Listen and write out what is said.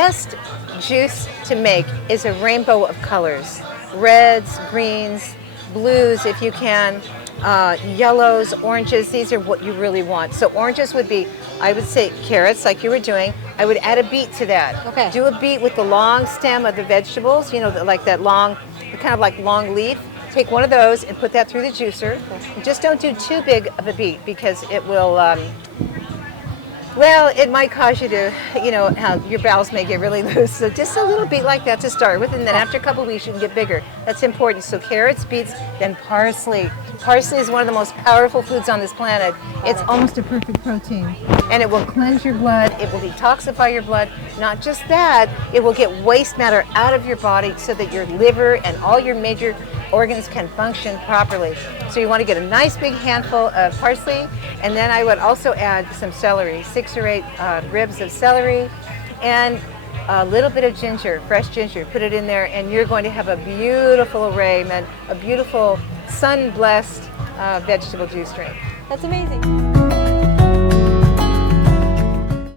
best juice to make is a rainbow of colors. Reds, greens, blues if you can, yellows, oranges. These are what you really want. So oranges would be, I would say, carrots like you were doing. I would add a beet to that. Okay. Do a beet with the long stem of the vegetables, you know, like that long, kind of like long leaf. Take one of those and put that through the juicer. Just don't do too big of a beet because it will, well, it might cause you to, you know, how your bowels may get really loose. So just a little beet like that to start with, and then after a couple of weeks you can get bigger. That's important. So carrots, beets, then parsley. Parsley is one of the most powerful foods on this planet. It's almost a perfect protein. And it will cleanse your blood, it will detoxify your blood. Not just that, it will get waste matter out of your body so that your liver and all your major organs can function properly. So you want to get a nice big handful of parsley, and then I would also add some celery, 6 or 8 ribs of celery, and a little bit of ginger, fresh ginger. Put it in there, and you're going to have a beautiful array, man, a beautiful sun-blessed vegetable juice drink. That's amazing.